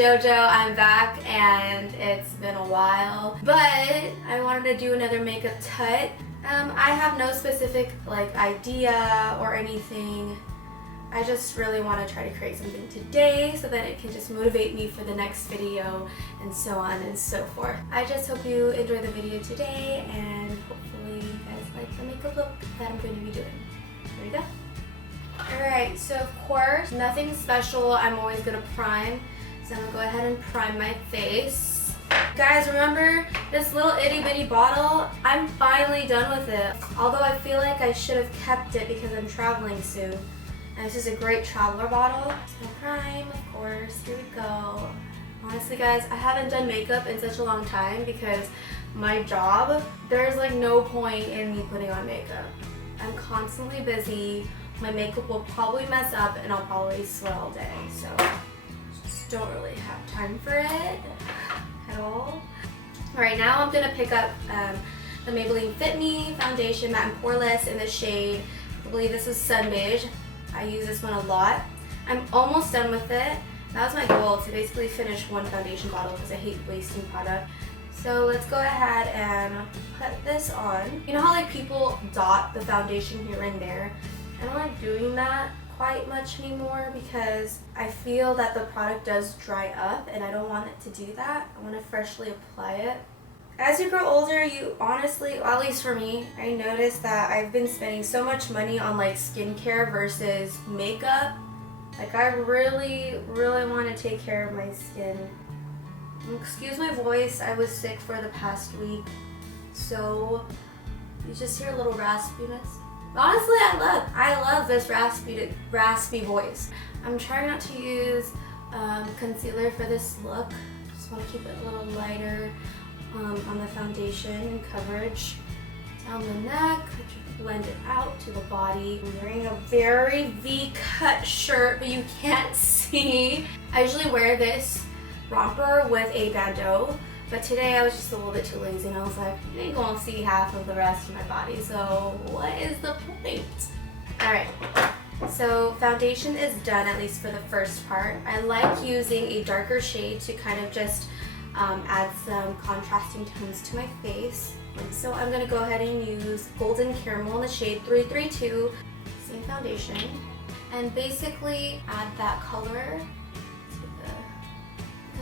JoJo. I'm back and it's been a while, but I wanted to do another makeup tut. I have no specific idea or anything. I just really want to try to create something today so that it can just motivate me for the next video and so on and so forth. I just hope you enjoy the video today and hopefully you guys like the makeup look that I'm going to be doing. Here we go. Alright, so of course, nothing special. I'm always going to prime. So I'm going to go ahead and prime my face. Guys, remember this little itty bitty bottle? I'm finally done with it. Although I feel like I should have kept it because I'm traveling soon. And this is a great traveler bottle. So prime, of course. Here we go. Honestly, guys, I haven't done makeup in such a long time because my job, there's no point in me putting on makeup. I'm constantly busy. My makeup will probably mess up and I'll probably sweat all day. So just don't really have time for it at all. Alright, now I'm going to pick up the Maybelline Fit Me Foundation Matte and Poreless in the shade, I believe this is Sun Beige. I use this one a lot. I'm almost done with it. That was my goal, to basically finish one foundation bottle because I hate wasting product. So let's go ahead and put this on. You know how people dot the foundation here and there? I don't like doing that quite much anymore because I feel that the product does dry up and I don't want it to do that. I want to freshly apply it. As you grow older, you honestly, well, at least for me, I noticed that I've been spending so much money on skincare versus makeup. I really want to take care of my skin. Excuse my voice, I was sick for the past week, so you just hear a little raspiness. Honestly, I love this raspy voice. I'm trying not to use concealer for this look. Just want to keep it a little lighter on the foundation coverage. Down the neck, blend it out to the body. I'm wearing a very V-cut shirt, but you can't see. I usually wear this romper with a bandeau, but today I was just a little bit too lazy and I was like, you ain't gonna see half of the rest of my body, so what is the point? Alright, so foundation is done, at least for the first part. I like using a darker shade to kind of just add some contrasting tones to my face. So I'm going to go ahead and use Golden Caramel in the shade 332, same foundation, and basically add that color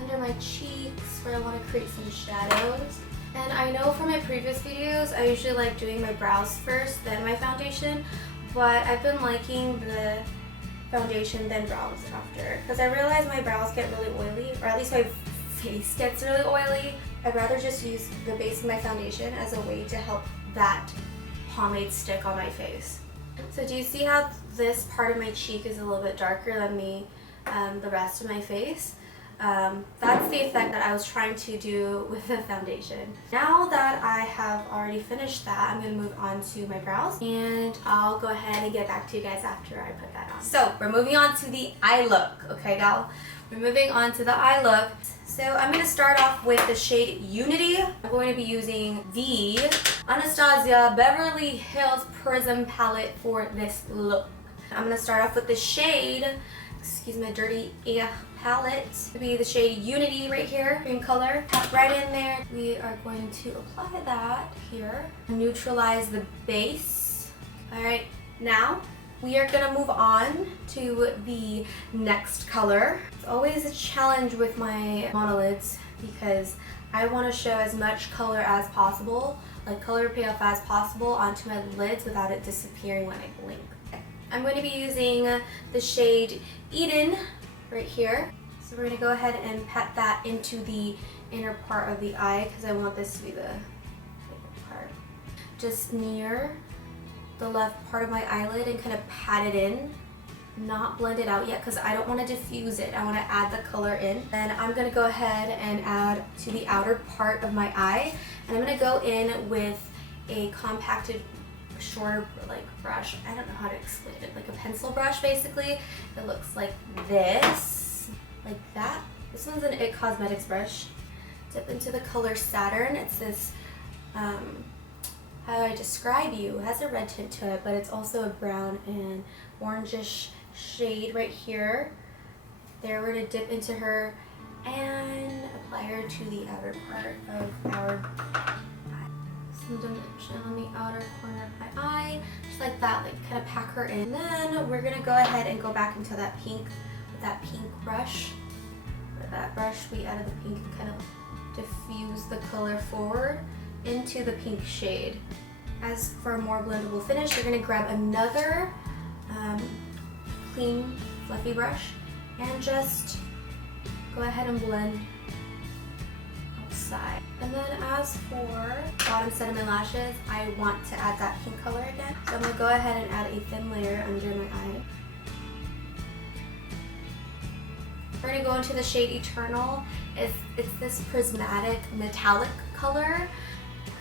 under my cheeks where I want to create some shadows. And I know from my previous videos I usually like doing my brows first, then my foundation, but I've been liking the foundation then brows after because I realize my brows get really oily, or at least my face gets really oily. I'd rather just use the base of my foundation as a way to help that pomade stick on my face. So do you see how this part of my cheek is a little bit darker than the rest of my face? That's the effect that I was trying to do with the foundation. Now that I have already finished that, I'm going to move on to my brows and I'll go ahead and get back to you guys after I put that on. So we're moving on to the eye look, okay gal? We're moving on to the eye look. So I'm going to start off with the shade Unity. I'm going to be using the Anastasia Beverly Hills Prism palette for this look. I'm going to start off with the shade, excuse my dirty palette, to be the shade Unity right here, green color. Tap right in there. We are going to apply that here. Neutralize the base. Alright, now we are going to move on to the next color. It's always a challenge with my monolids because I want to show as much color as possible, color payoff as possible onto my lids without it disappearing when I blink. I'm going to be using the shade Eden right here. So we're going to go ahead and pat that into the inner part of the eye because I want this to be the favorite part. Just near the left part of my eyelid and kind of pat it in. Not blend it out yet because I don't want to diffuse it. I want to add the color in. Then I'm going to go ahead and add to the outer part of my eye. And I'm going to go in with a compacted shorter brush. I don't know how to explain it. Like a pencil brush basically. It looks like this. Like that. This one's an IT Cosmetics brush. Dip into the color Saturn. It's this how do I describe you? It has a red tint to it, but it's also a brown and orangish shade right here. There, we're going to dip into her and apply her to the outer part of our eye. Some dimension on the outer corner of my eye, just like that, like kind of pack her in. Then we're gonna go ahead and go back into that pink with that pink brush. With that brush, we added the pink and kind of diffuse the color forward into the pink shade. As for a more blendable finish, you're gonna grab another clean, fluffy brush and just go ahead and blend outside. And then as for bottom set of my lashes, I want to add that pink color again. So I'm gonna go ahead and add a thin layer under my eye. We're gonna go into the shade Eternal. It's this prismatic metallic color,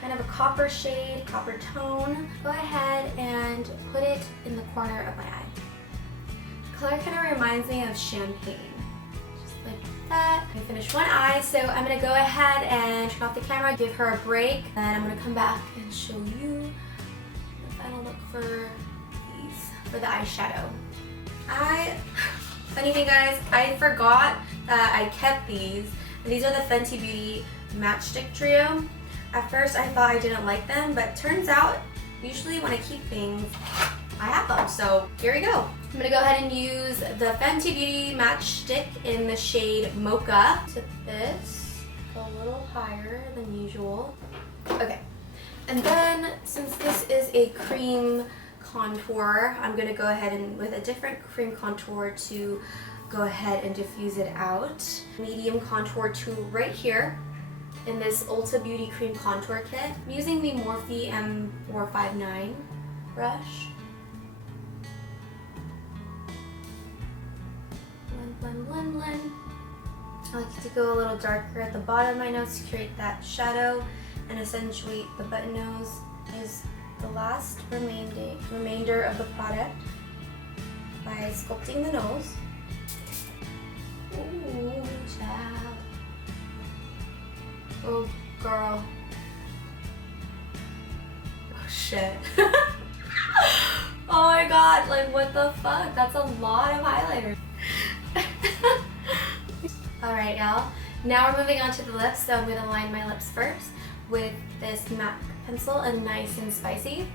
kind of a copper shade, copper tone. Go ahead and put it in the corner of my eye. The color kind of reminds me of champagne, just like that. I finished one eye, so I'm gonna go ahead and turn off the camera, give her a break, and I'm gonna come back and show you the final look for these, for the eyeshadow. Funny thing guys, I forgot that I kept these. And these are the Fenty Beauty Matchstick Trio. At first I thought I didn't like them, but turns out usually when I keep things, I have them. So here we go. I'm gonna go ahead and use the Fenty Beauty Matchstick in the shade Mocha. Tip this a little higher than usual. Okay, and then since this is a cream contour, I'm gonna go ahead and with a different cream contour to go ahead and diffuse it out. Medium contour to right here in this Ulta Beauty Cream Contour Kit. I'm using the Morphe M459 brush. Blend, blend, blend, blend. I like to go a little darker at the bottom of my nose to create that shadow and accentuate the button nose. Is the last remainder of the product by sculpting the nose. Ooh, child. Oh, girl. Oh, shit. Oh my god, like what the fuck? That's a lot of highlighter. Alright, y'all. Now we're moving on to the lips, so I'm gonna line my lips first with this MAC pencil and Nice and Spicy.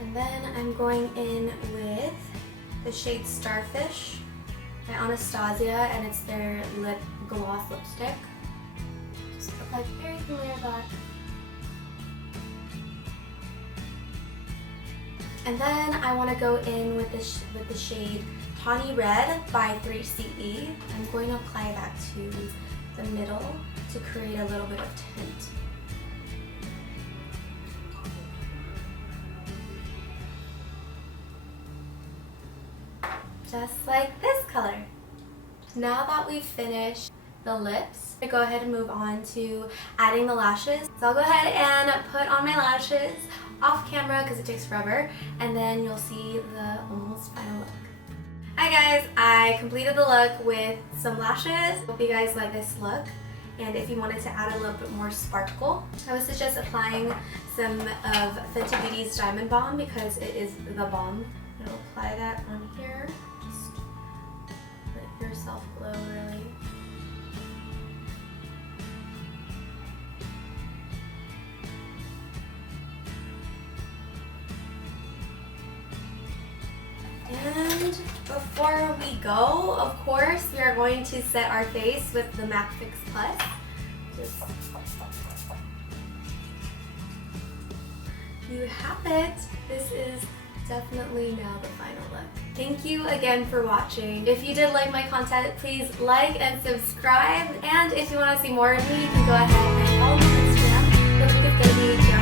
And then I'm going in with the shade Starfish by Anastasia, and it's their lip gloss lipstick. Just apply very thin layer of that. And then I want to go in with the shade Tawny Red by 3CE. I'm going to apply that to the middle to create a little bit of tint. Just like this color. Now that we've finished the lips, I go ahead and move on to adding the lashes. So I'll go ahead and put on my lashes off camera because it takes forever, and then you'll see the almost final look. Hi guys, I completed the look with some lashes. Hope you guys like this look. And if you wanted to add a little bit more sparkle, I would suggest applying some of Fenty Beauty's Diamond Balm because it is the bomb. I'm gonna apply that on here. Just let yourself glow really. And before we go, of course, we are going to set our face with the MAC Fix Plus. You have it. This is definitely now the final look. Thank you again for watching. If you did like my content, please like and subscribe. And if you want to see more of me, you can go ahead and follow me on Instagram. The link is going to be